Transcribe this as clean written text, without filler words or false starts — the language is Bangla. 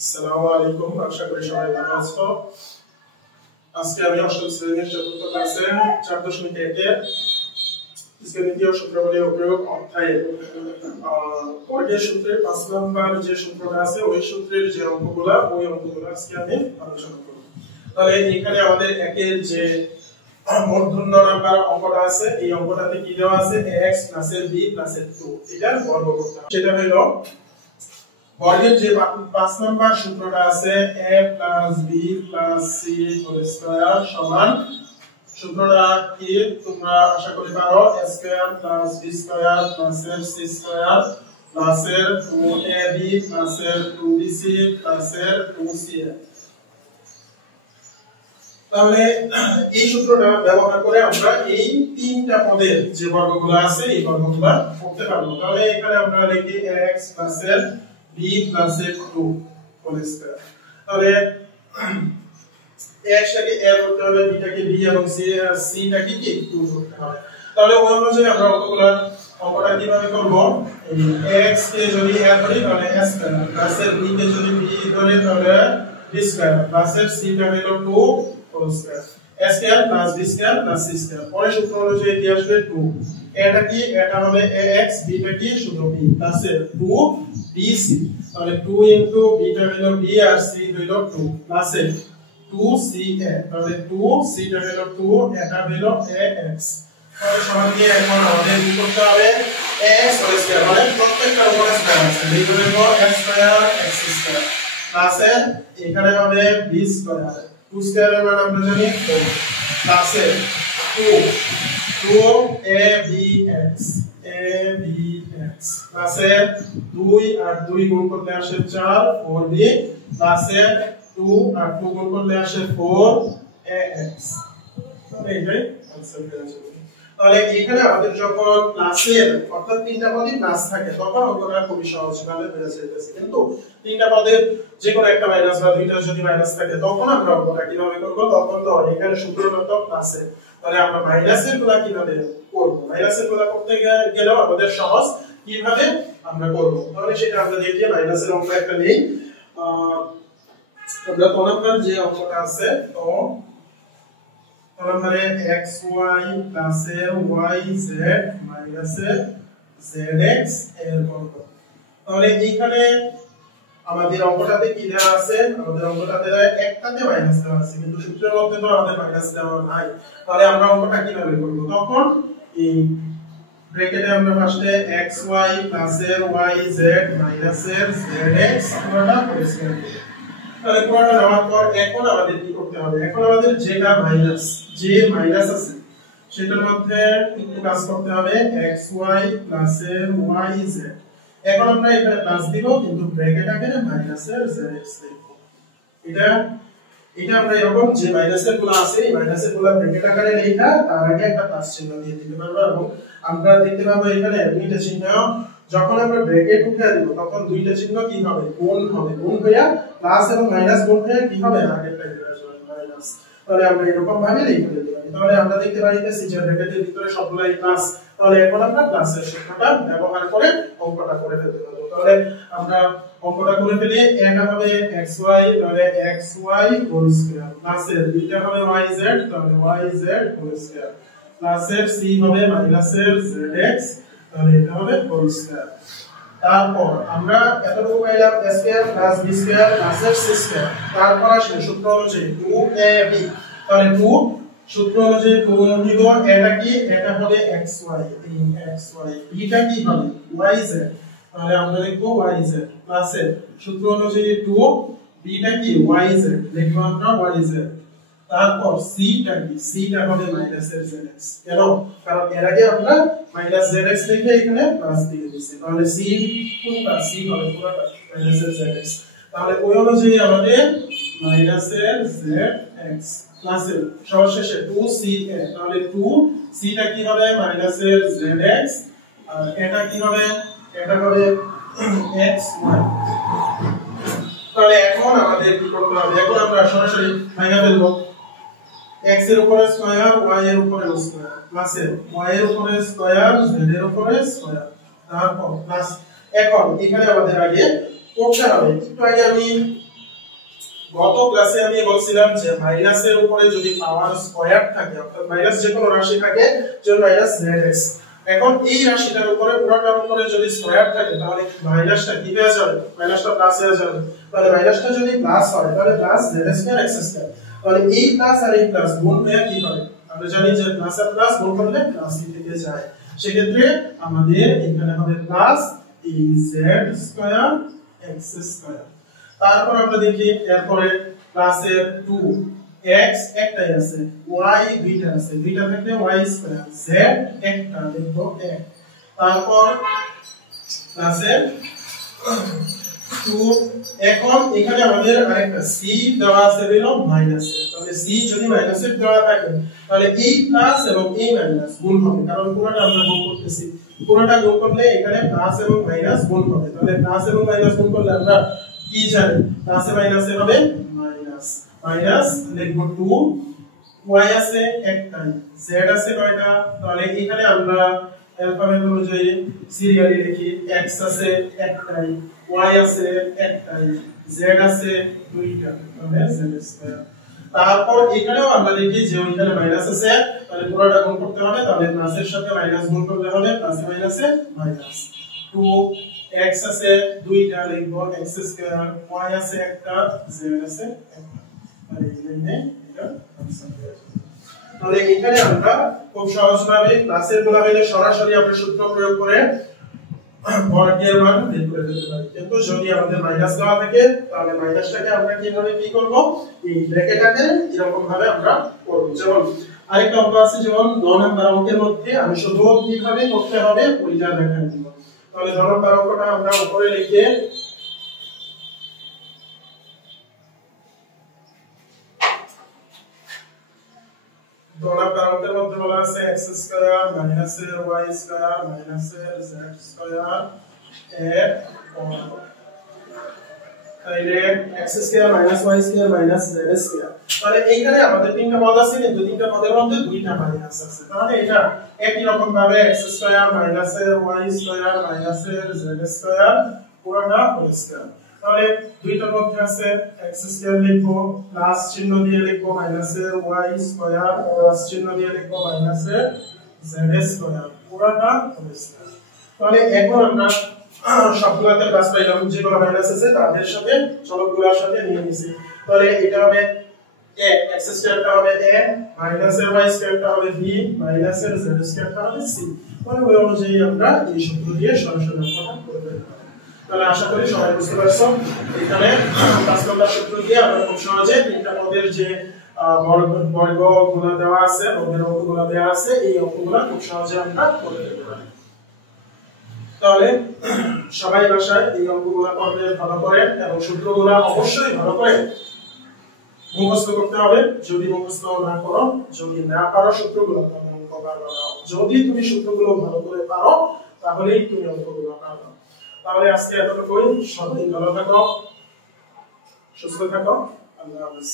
আসসালামু আলাইকুম, আশা করি সবাই ভালো আছো। আজকে আমি অষ্টম শ্রেণীর চতুর্থ ক্লাসের 4.1 বীজগণিতীয় সূত্রাবলীর প্রয়োগ অধ্যায়ে বর্গের সূত্রের 5 নম্বর যে সূত্রটা আছে ওই সূত্রের যে অঙ্কগুলো আজকে আমি আলোচনা করব। তাহলে এখানে আমাদের একের যে মূর্ধন্য নাম্বার অঙ্কটা আছে, এই অঙ্কটাতে কি দেওয়া আছে x + b + 2 এটা বর্গ করতে হবে। সেটা হলো বর্গের যে 5 নাম্বার সূত্রটা আছে a + b + c whole square সমান সূত্রটা কি তোমরা আশা করি পারো a square + b square + c square plus এর 2ab প্লাস এর 2bc প্লাস এর 2ca। তাহলে এই সূত্রটা ব্যবহার করে আমরা এই তিনটা পদের যে বর্গগুলো আছে এই বর্গগুলো করতে পারবো। তাহলে এখানে আমরা লিখি x + এর b + এর 2 হোল স্কয়ার। তাহলে x টাকে a করতে হবে, b টাকে b এবং c টাকে কি 2 করতে হবে। তাহলে ওই অনুযায়ী আমরা অঙ্কটা কিভাবে করব, এই x কে যদি a ধরি তাহলে a স্কয়ার প্লাস এর b কে যদি b ধরি তাহলে b স্কয়ার প্লাস এর c টা হলো 2 whole square. a square plus b square plus c square. পরে সূত্র অনুযায়ী কি আসবে 2। এটা কি এটা হবে ax, b টা কি শুধু b প্লাস এর 2bc। তাহলে 2 ইনটু b টা হলো b আর c হলো 2 প্লাস এর 2ca। তাহলে 2c টা হলো 2, এটা হলো ax। তাহলে সমান দিয়ে এখন আমাদের কি করতে হবে x হোল স্কয়ার মানে প্রত্যেকটার উপরে স্কয়ার আছে, এই হলো x square x square plus এর এখানে হবে b স্কয়ার, 2 স্কয়ারের মান আমরা জানি 4 প্লাস এর 2abx প্লাস এর 2 আর 2 গুণ করলে আসে 4 4b প্লাস এর 2 আর 2 গুণ করলে আসে 4ax। তাহলে এটাই आंसर হয়ে যাবে। তাহলে এখানে আমাদের যখন প্লাসের অর্থাৎ তিনটা পদই প্লাস থাকে তখন অঙ্কটা খুবই সহজভাবে হয়ে যাচ্ছে, কিন্তু তিনটা পদের যে কোনো একটা মাইনাস বা দুইটা যদি মাইনাস থাকে তখন আমরা অঙ্কটা কিভাবে করব, তখন তো এখানে সূত্রটা প্লাসে। তাহলে আমরা মাইনাসের গুলা কিভাবে করব, মাইনাসের গুলা করতে গেলেও আমাদের সহজ কিভাবে আমরা করব। তাহলে সেটা আমরা দেখি মাইনাসের অঙ্ক একটা নেই। আমরা কোন নাম্বার যে অঙ্কটা আছে তো নম্বরে xy প্লাস এর yz মাইনাস এর zx এর বর্গ। তাহলে এইখানে আমাদের অঙ্কটাতে কি দেওয়া আছে, আমাদের অঙ্কটাতে একটাতে মাইনাস দেওয়া আছে কিন্তু সূত্রের মধ্যে তো আমাদের মাইনাস দেওয়া নাই। তাহলে আমরা অঙ্কটা কিভাবে করব, তখন এই ব্র্যাকেটে আমরা ফার্স্টে xy প্লাস এর yz মাইনাস এর zx পুরোটা পরিষ্কার করব। তাহলে পুরোটা নেওয়ার পর এখন আমাদের কি করতে হবে, এখন আমাদের যেটা মাইনাস যে মাইনাস আছে সেটার মধ্যে একটু কাজ করতে হবে xy প্লাস এর yz। এখন আমরা এখানে প্লাস দিব কিন্তু ব্র্যাকেট আগে মাইনাস এর zx লিখব। এটা আমরা এরকম যে মাইনাসের গুলো আছে এই মাইনাসের গুলো ব্র্যাকেট আকারে লেখা তার আগে একটা প্লাস চিহ্ন দিয়ে দিতে পারবো এবং আমরা দেখতে পাবো এখানে দুইটা চিহ্ন যখন আমরা ব্র্যাকেট উঠিয়ে দিব তখন দুইটা চিহ্ন কি হবে গুণ হবে, গুণ হইয়া প্লাস এবং মাইনাস গুণ হয়ে কি হবে আগেরটা হয়ে যাবে মাইনাস। তাহলে আমরা এরকম ভাবে লিখে দিতে পারি। তাহলে আমরা দেখতে পাইতেছি যে ব্র্যাকেটের ভিতরে সবগুলাই প্লাস। তাহলে এখন আমরা প্লাসের সূত্রটা ব্যবহার করে অঙ্কটা করে ফেলতে পারবো। তাহলে আমরা অঙ্কটা করে ফেলি, এটা হবে xy তাহলে xy হোল স্কয়ার প্লাস এর দুইটা হবে yz তাহলে yz হোল স্কয়ার প্লাস এর c হবে মাইনাস এর zx তাহলে এটা হবে হোল স্কয়ার। তারপর আমরা এতটুকু পাইলাম a square plus b square plus c square. তারপর আসলে সূত্র অনুযায়ী 2ab, তাহলে 2 সূত্র অনুযায়ী 2 নিব, এটা কি এটা হবে xy এই xy, b টা কি হবে yz তাহলে আমরা লিখব yz প্লাস এর সূত্র অনুযায়ী 2 b টা কি yz লিখব আমরা yz। তারপর c টা কি c টা হবে মাইনাস এর zx, কেন কারণ এর আগে আমরা মাইনাস zx লিখে এখানে প্লাস দিয়ে দিয়েছি। তাহলে c কোনটা c হবে পুরোটা মাইনাস এর zx। তাহলে ওই অনুযায়ী আমাদের মাইনাস এর zx প্লাস এর সবশেষে 2ca তাহলে 2c টা কি হবে মাইনাস এর zx আর এটা কি হবে এটা হবে xy। তাহলে এখন আমাদের কি করতে হবে, এখন আমরা সরাসরি ভাঙা ফেলবো x এর উপরে স্কয়ার y এর উপরে স্কয়ার প্লাস এর y এর উপরে স্কয়ার z এর উপরে স্কয়ার তারপর প্লাস। এখন এখানে আমাদের আগে করতে হবে, একটু আগে আমি গত ক্লাসে আমি বলছিলাম যে মাইনাসের উপরে যদি পাওয়ার স্কয়ার থাকে অর্থাৎ মাইনাস যে কোনো রাশি থাকে যেমন মাইনাস zx, এখন এই রাশিটার উপরে পুরোটার উপরে যদি স্কয়ার থাকে তাহলে মাইনাসটা কি হয়ে যাবে, মাইনাসটা প্লাস হয়ে যাবে। তাহলে মাইনাসটা যদি প্লাস হয় তাহলে প্লাস z² x², তাহলে এই প্লাস আর এই প্লাস গুণ হয়ে কি হবে, আমরা জানি যে প্লাস আর প্লাস গুণ করলে প্লাস থেকে যায়, সেক্ষেত্রে আমাদের এখানে হবে প্লাস az² x²। তারপর আমরা দেখি এরপরে প্লাসের 2x একটাই আছে, y দুইটা আছে, দুইটা থাকলে y², z একটা লিখবো 1। তারপর প্লাসের 2, এখন এখানে আমাদের আরেকটা c দেওয়া আছে হলো মাইনাসের, তাহলে c যদি মাইনাসের দেওয়া থাকে তাহলে এই প্লাস এবং এই মাইনাস গুণ হবে, কারণ পুরোটা আমরা গুণ করতেছি, পুরোটা গুণ করলে এখানে প্লাস এবং মাইনাস গুণ হবে, তাহলে প্লাস এবং মাইনাস গুণ করলে আমরা কি জানি প্লাসে মাইনাসে হবে মাইনাস, মাইনাস লিখব 2, y আছে একটাই, z আছে কয়টা, তাহলে এখানে আমরা অ্যালফাবেট অনুযায়ী সিরিয়ালি লিখি, x আছে একটাই, y আছে একটাই, z আছে দুইটা, তাহলে z²। তারপর এখানেও আমরা লিখি যে ওইখানে মাইনাস আছে তাহলে পুরোটা গুণ করতে হবে, তাহলে প্লাসের সাথে মাইনাস গুণ করলে হবে প্লাসে মাইনাসে মাইনাস 2, x আছে দুইটা লিখবো x², y আছে একটা, z আছে একটা, তাহলে এখানে এটা আনসার হয়ে যাবে। তাহলে এখানে আমরা খুব সহজভাবে প্লাসের গুণাবেলে সরাসরি আমরা সূত্র প্রয়োগ করে বর্গের মান বের করে দিতে পারি, কিন্তু যদি আমাদের মাইনাস দেওয়া থাকে তাহলে মাইনাসটাকে আমরা কিভাবে কি করব, এই ব্র্যাকেটটাকে এরকম ভাবে আমরা করব। যেমন আরেকটা অঙ্ক আছে, যেমন 9 নাম্বার অঙ্কের মধ্যে আমি শুধু কিভাবে করতে হবে ওইটা দেখাই দিব। তাহলে 9 নাম্বার অঙ্কটা আমরা উপরে লিখে ডলার কাউন্টের মধ্যে বলা আছে x² মাইনাসের y² মাইনাসের z² এর তাইলে x² minus y² minus z², তাহলে এইখানে আমাদের তিনটা পদ আছে, কিন্তু তিনটা পদের মধ্যে দুইটা মাইনাস আছে, তাহলে এটা একই রকম ভাবে x² মাইনাসের y² মাইনাসের z² পুরোটা হোল স্কয়ার, তাহলে দুইটার মধ্যে আছে x² লিখবো প্লাস চিহ্ন দিয়ে লিখবো মাইনাসের y² প্লাস চিহ্ন দিয়ে লিখবো মাইনাসের z² পুরোটা হোল স্কয়ার। তাহলে এখন আমরা সবগুলোতে প্লাস পাইলাম, যেগুলো মাইনাস আছে তাদের সাথে চলকগুলোর সাথে নিয়ে নিছি, তাহলে এটা হবে a, x² টা হবে a, মাইনাসের y² টা হবে b, মাইনাসের z² টা হবে c, মানে ওই অনুযায়ী আমরা এই সূত্র দিয়ে সরাসরি অঙ্কটা করে দেব। তাহলে আশা করি সবাই বুঝতে পারছো, এখানে 5 নম্বর সূত্র দিয়ে আমরা খুব সহজে তিনটা পদের যে বর্গগুলো দেওয়া আছে, বর্গের অঙ্কগুলো দেওয়া আছে, এই অঙ্কগুলো খুব সহজে আমরা করে দিতে পারি। তাহলে সবাই বাসায় এই অঙ্কগুলো করবে ভালো করে, এবং সূত্রগুলো অবশ্যই ভালো করে মুখস্থ করতে হবে। যদি মুখস্থ না করো, যদি না পারো সূত্রগুলো, তাহলে অঙ্ক পারবে না। যদি তুমি সূত্রগুলো ভালো করে পারো তাহলেই তুমি অঙ্কগুলো পারবে। তাহলে আজকে এতটুকুই, সবাই ভালো থাকো, সুস্থ থাকো, আল্লাহ হাফেজ।